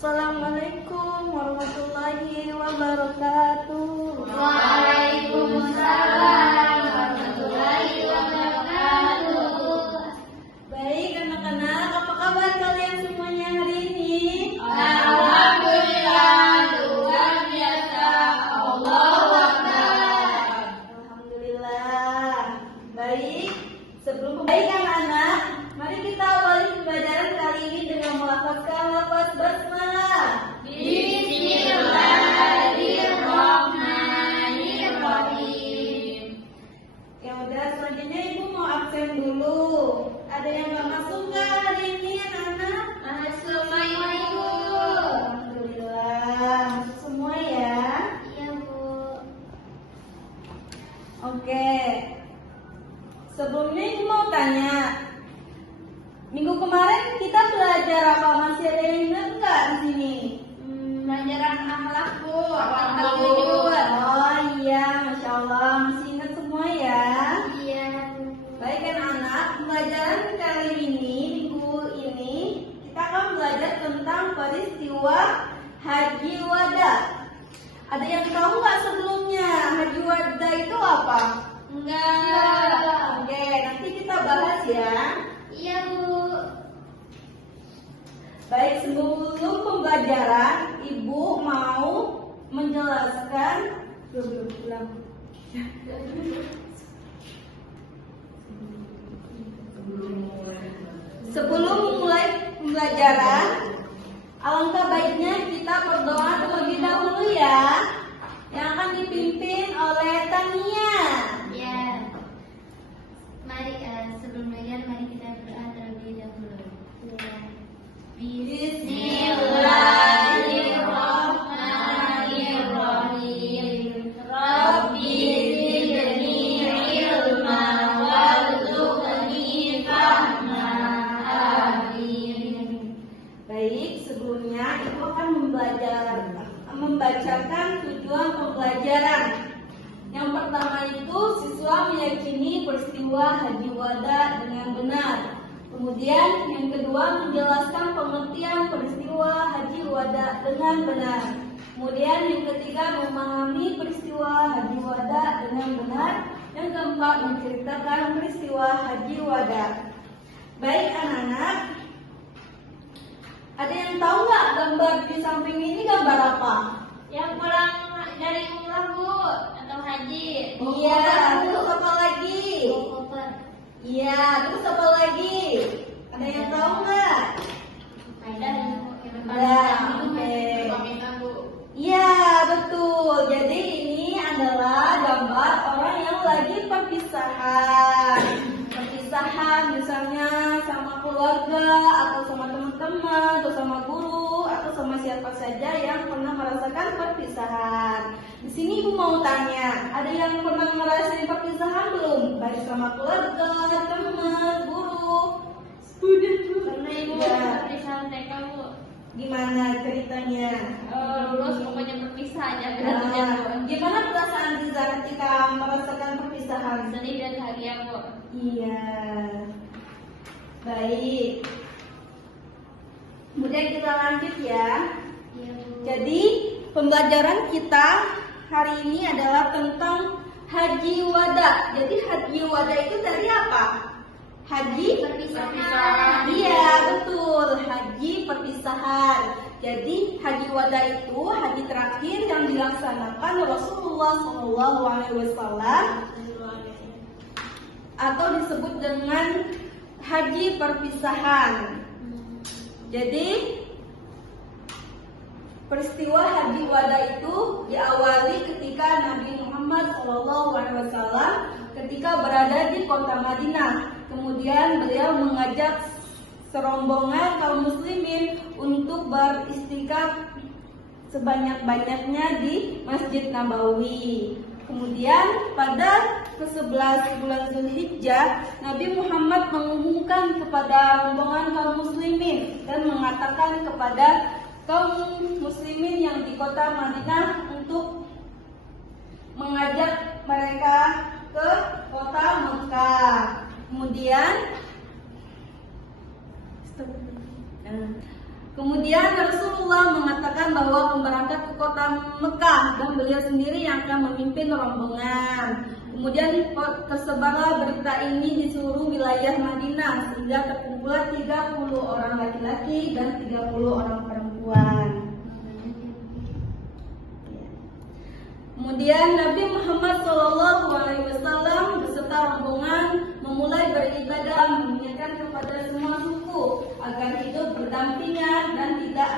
Assalamualaikum warahmatullahi wabarakatuh. Waalaikumsalam warahmatullahi wabarakatuh. Baik anak-anak, apa kabar kalian semuanya hari ini? Alhamdulillah, luar biasa. Allahu Akbar. Alhamdulillah. Baik, sebelum anak-anak, mari kita awali pembelajaran kali ini dengan melafazkan lafaz basmalah. Bismillahirrahmanirrahim. Ya udah, selanjutnya ibu mau absen dulu. Ada yang nggak masuk nggak hari ini anak-anak? Assalamualaikum. Alhamdulillah, masuk semua ya. Iya, Bu. Oke. Sebelumnya ibu mau tanya, minggu kemarin kita belajar apa? Masih ada yang ingat nggak di sini? Pelajaran akhlak, Bu. Akhlak Bu. jujur. Oh iya, masya Allah, masih ingat semua ya. Iya, Bu. Baik anak-anak, pembelajaran kali ini, minggu ini, kita akan belajar tentang peristiwa Haji Wada. Ada yang tahu nggak sebelumnya Haji Wada itu apa? Enggak. Oke, nanti kita bahas ya. Iya, Bu. Baik, sebelum pembelajaran, Ibu mau menjelaskan. Belum pulang. Sebelum memulai pembelajaran, alangkah baiknya kita berdoa terlebih dahulu ya, yang akan dipimpin oleh Tania. Ya. Mari sebelum belajar mari kita berdoa terlebih dahulu. Ya. Bismillahirrahmanirrahim. Rabbi zidni ilma warzuqni fahma. Amin. Baik, sebelumnya Ibu akan membacakan tujuan pembelajaran. Yang pertama itu, siswa meyakini peristiwa Haji Wada dengan benar. Kemudian yang kedua, menjelaskan pengertian peristiwa Haji Wada dengan benar. Kemudian yang ketiga, memahami peristiwa Haji Wada dengan benar. Yang keempat, menceritakan peristiwa Haji Wada. Baik anak-anak, ada yang tahu nggak gambar di samping ini gambar apa? Yang pulang dari umrah, Bu, atau haji. Iya, terus apa lagi? Koper. Iya, terus apa lagi? Ada yang tahu nggak? Ada yang Ada, oke. Iya, betul. Jadi ini adalah gambar orang yang lagi perpisahan. Perpisahan misalnya sama keluarga, atau sama teman-teman, atau sama guru, atau sama siapa saja yang pernah merasakan perpisahan. Di sini Ibu mau tanya, ada yang pernah ngerasain perpisahan belum? Baik sama keluarga, teman, guru, student. Pernah, Ibu, Ya. perpisahan TK, Bu. Gimana ceritanya? Lulus pokoknya berpisah aja. Gimana perasaan Riza ketika merasakan perpisahan? Sedih dan bahagia, Bu. Iya. Baik. Kemudian kita lanjut ya. Iya, Bu. Jadi pembelajaran kita hari ini adalah tentang Haji Wada. Jadi Haji Wada itu dari apa? Haji Perpisahan. Iya, betul. Haji perpisahan. Jadi Haji Wada itu haji terakhir yang dilaksanakan Rasulullah SAW, atau disebut dengan haji perpisahan. Jadi peristiwa Haji Wada itu diawali ketika Nabi Muhammad SAW ketika berada di kota Madinah. Kemudian beliau mengajak serombongan kaum muslimin untuk beristikaf sebanyak-banyaknya di Masjid Nabawi. Kemudian pada ke-11 bulan Zulhijjah, Nabi Muhammad mengumumkan kepada rombongan kaum muslimin dan mengatakan kepada kaum muslimin yang di kota Madinah untuk mengajak mereka ke kota Mekah. Kemudian Kemudian Rasulullah mengatakan bahwa berangkat ke kota Mekah dan beliau sendiri yang akan memimpin rombongan. Kemudian tersebarlah berita ini di seluruh wilayah Madinah sehingga terkumpullah 30 orang laki-laki dan 30 orang perempuan. Kemudian Nabi Muhammad SAW beserta rombongan memulai beribadah mengingatkan kepada semua suku agar hidup berdampingan dan tidak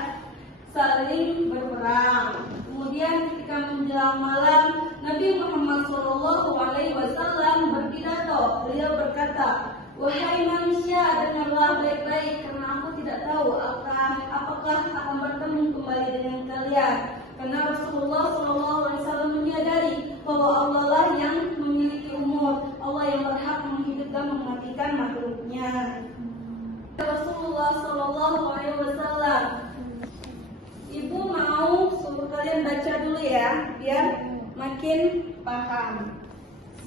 saling berperang. Kemudian ketika menjelang malam, Nabi Muhammad SAW berpidato. Beliau berkata, "Wahai manusia, dengarlah baik-baik karena aku tidak tahu apakah akan bertemu kembali dengan kalian." Karena Rasulullah SAW menyadari bahwa Allah lah yang memiliki umur, Allah yang berhak menghidupkan dan mematikan makhluknya. Rasulullah SAW, Ibu mau suruh kalian baca dulu ya, biar makin paham.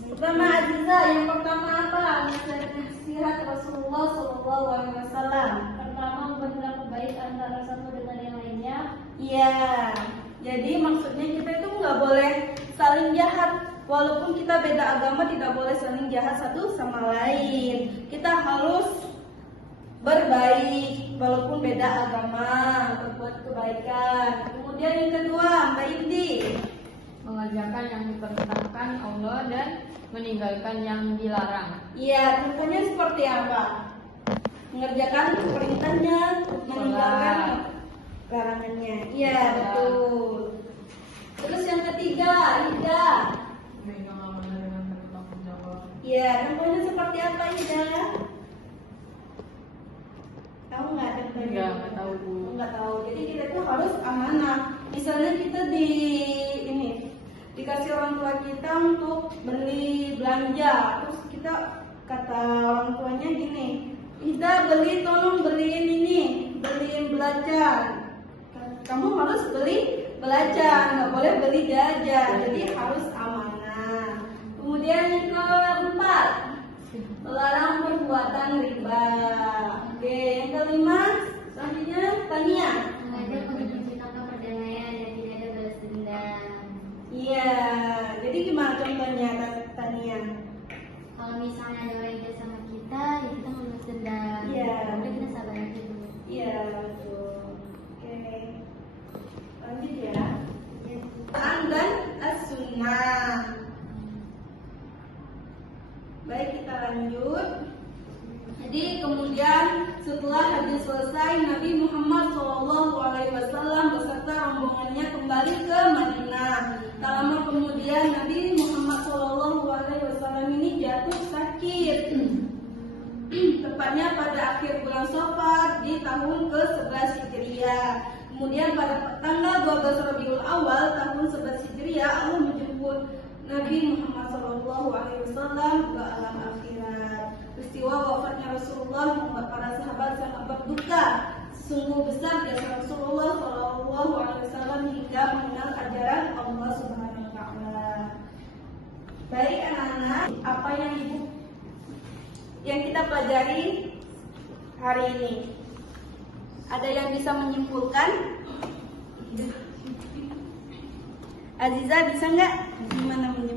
Pertama Aziza, yang pertama apa? Nasihat Rasulullah SAW. Pertama, berlaku baik antara satu dengan yang lainnya. Iya. Jadi maksudnya kita itu nggak boleh saling jahat. Walaupun kita beda agama, tidak boleh saling jahat satu sama lain. Kita harus berbaik walaupun beda agama, berbuat kebaikan. Kemudian yang kedua, Mbak Indi, mengerjakan yang diperintahkan Allah dan meninggalkan yang dilarang. iya, contohnya seperti apa? Mengerjakan perintahnya, meninggalkan larangannya. Iya, betul. Terus yang ketiga, Ida. Memegang amanah dengan penuh tanggung jawab. Iya, contohnya seperti apa, Ida? Tahu nggak contohnya? Nggak tahu, Bu. Nggak tahu. Jadi kita tuh harus amanah. Misalnya kita dikasih orang tua kita untuk beli belanja, terus kita kata orang tuanya gini, Ida tolong beliin ini, beliin belajar. Kamu harus beli belajar, nggak boleh beli jajan. Jadi harus amanah. Kemudian yang keempat, melarang perbuatan riba. Oke, yang kelima, selanjutnya Tania. Mengajak untuk menciptakan perdamaian dan tidak ada balas dendam. Iya, jadi gimana contohnya Tania? Kalau misalnya ada orang yang jahat sama kita, ya kita membalas dendam. Iya. Udah kita sabar aja dulu. Iya, betul. Oke, lanjut ya. Quran dan As-Sunnah. Baik, kita lanjut. Jadi kemudian setelah hadis selesai, Nabi Muhammad SAW beserta rombongannya kembali ke Madinah. Tak lama kemudian Nabi Muhammad SAW ini jatuh sakit. Tepatnya pada akhir bulan Safar di tahun ke-11 Hijriah. Kemudian pada tanggal 12 Rabiul Awal tahun 11 Hijriah, Allah menjemput Nabi Muhammad SAW ke alam akhirat. Peristiwa wafatnya Rasulullah membuat para sahabat sangat berduka. Sungguh besar jasa Rasulullah SAW hingga mengenal ajaran Allah Subhanahu Wa Taala. Baik anak-anak, apa yang kita pelajari hari ini? Ada yang bisa menyimpulkan? Aziza bisa nggak? Gimana menyimpulkan?